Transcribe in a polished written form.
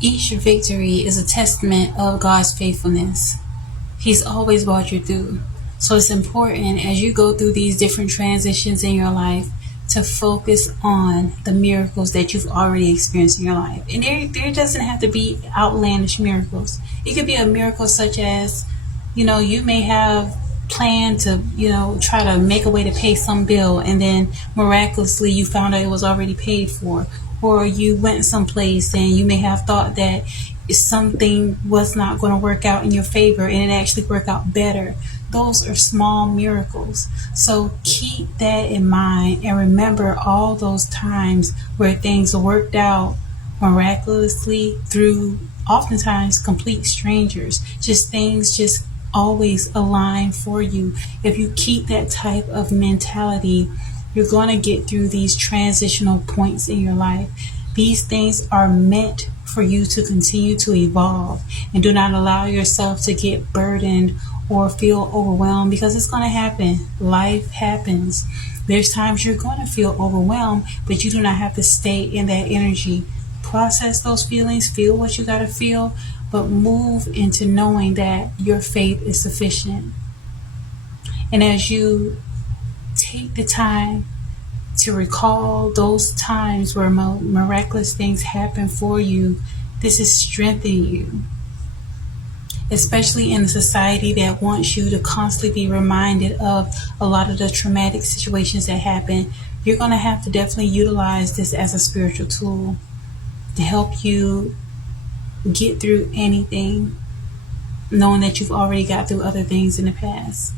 Each victory is a testament of God's faithfulness. He's always brought you through. So it's important as you go through these different transitions in your life to focus on the miracles that you've already experienced in your life. And there doesn't have to be outlandish miracles. It could be a miracle such as, you may have planned to, try to make a way to pay some bill, and then miraculously you found out it was already paid for. Or you went someplace and you may have thought that something was not going to work out in your favor, and it actually worked out better. Those are small miracles. So keep that in mind and remember all those times where things worked out miraculously through oftentimes complete strangers. Just things just always align for you. If you keep that type of mentality, you're going to get through these transitional points in your life. These things are meant for you to continue to evolve, and do not allow yourself to get burdened or feel overwhelmed, because it's going to happen. Life happens. There's times you're going to feel overwhelmed, but you do not have to stay in that energy. Process those feelings, feel what you got to feel, but move into knowing that your faith is sufficient. And as you take the time to recall those times where miraculous things happen for you, this is strengthening you. Especially in a society that wants you to constantly be reminded of a lot of the traumatic situations that happen, you're going to have to definitely utilize this as a spiritual tool to help you get through anything, knowing that you've already got through other things in the past.